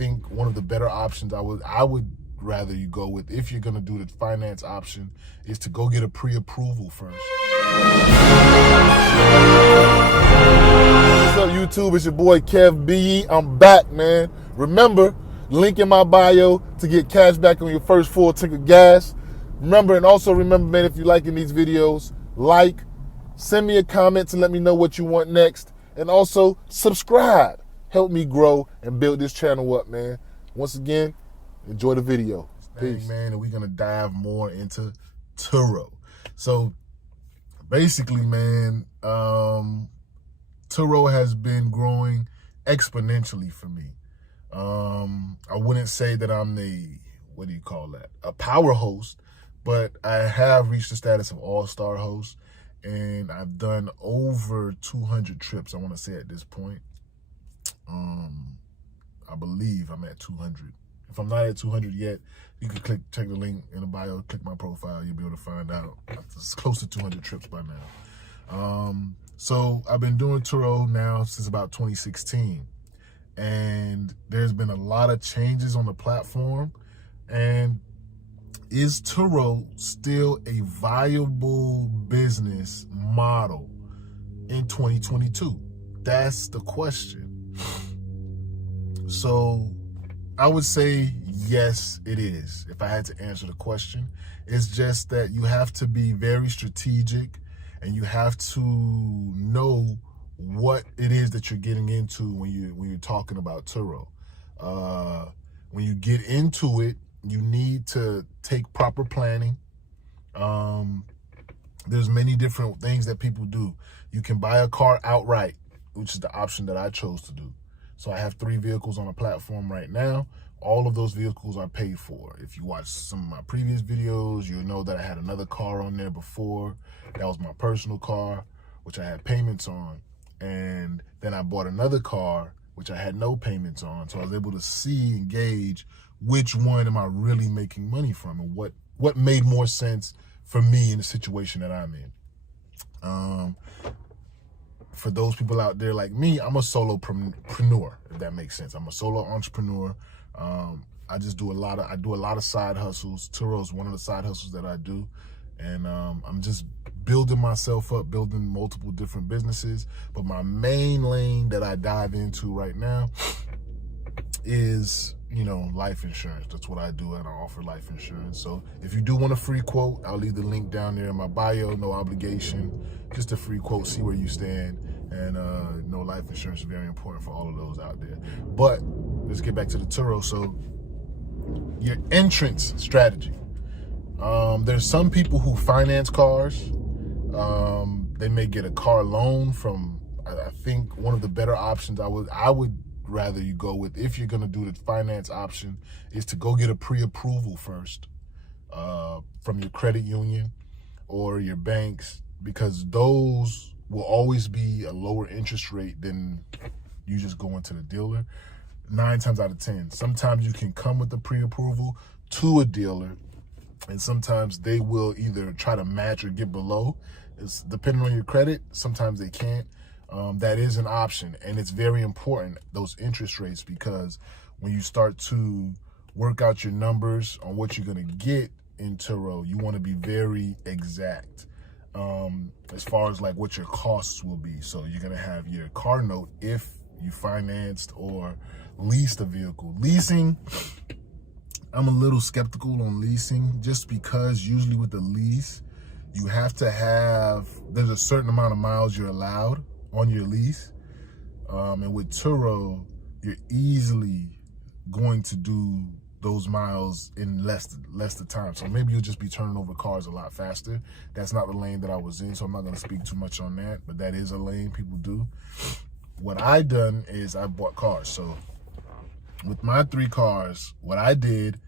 think one of the better options I would rather you go with, if you're gonna do the finance option, is to go get a pre-approval first. What's up, YouTube? It's your boy Kev B. I'm back, man. Remember, link in my bio to get cash back on your first full tank of gas. Remember, man, if you're liking these videos, send me a comment to let me know what you want next, and also subscribe. Help me grow and build this channel up, man. Once again, enjoy the video. Peace. Man, and we're gonna dive more into TURO. So basically, man, TURO has been growing exponentially for me. I wouldn't say that I'm a power host, but I have reached the status of all-star host, and I've done over 200 trips, I want to say, at this point. I believe I'm at 200. If I'm not at 200 yet, you can check the link in the bio, click my profile, you'll be able to find out. It's close to 200 trips by now. So I've been doing TURO now since about 2016, and there's been a lot of changes on the platform. And is TURO still a viable business model in 2022? That's the question. So I would say yes, it is. If I had to answer the question, it's just that you have to be very strategic, and you have to know what it is that you're getting into when you're talking about TURO. When you get into it, you need to take proper planning. There's many different things that people do. You can buy a car outright, which is the option that I chose to do. So I have 3 vehicles on the platform right now. All of those vehicles are paid for. If you watch some of my previous videos, you'll know that I had another car on there before. That was my personal car, which I had payments on. And then I bought another car, which I had no payments on. So I was able to see and gauge which one am I really making money from, and what made more sense for me in the situation that I'm in. For those people out there like me, I'm a solopreneur, if that makes sense. I'm a solo entrepreneur. I do a lot of side hustles. TURO is one of the side hustles that I do. And I'm just building myself up, building multiple different businesses. But my main lane that I dive into right now is, life insurance. That's what I do, and I offer life insurance. So if you do want a free quote, I'll leave the link down there in my bio. No obligation, just a free quote, see where you stand. And life insurance is very important for all of those out there. But let's get back to the TURO. So your entrance strategy. There's some people who finance cars. They may get a car loan from, I think one of the better options I would rather you go with, if you're gonna do the finance option, is to go get a pre-approval first from your credit union or your banks, because those will always be a lower interest rate than you just going to the dealer. 9 times out of 10. Sometimes you can come with the pre-approval to a dealer, and sometimes they will either try to match or get below. It's depending on your credit. Sometimes they can't. That is an option, and it's very important, those interest rates, because when you start to work out your numbers on what you're going to get in TURO, you want to be very exact as far as like what your costs will be. So you're going to have your car note if you financed or leased a vehicle. Leasing, I'm a little skeptical on leasing, just because usually with the lease, you have to have, there's a certain amount of miles you're allowed on your lease. And with TURO, you're easily going to do those miles in less the time. So maybe you'll just be turning over cars a lot faster. That's not the lane that I was in, so I'm not going to speak too much on that, but that is a lane people do. What I done is I bought cars. So with my 3 cars, what I did,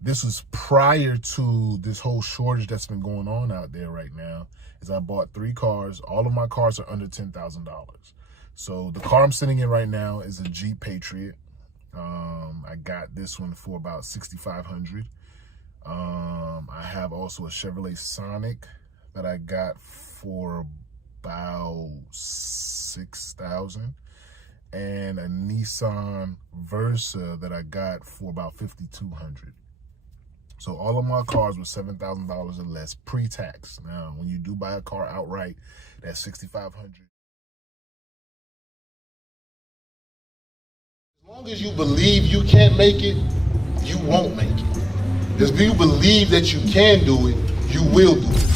this was prior to this whole shortage that's been going on out there right now, is I bought 3 cars. All of my cars are under $10,000. So the car I'm sitting in right now is a Jeep Patriot. I got this one for about $6,500. I have also a Chevrolet Sonic that I got for about $6,000. and a Nissan Versa that I got for about $5,200. So all of my cars were $7,000 or less pre-tax. Now, when you do buy a car outright, that's $6,500. As long as you believe you can't make it, you won't make it. If you believe that you can do it, you will do it.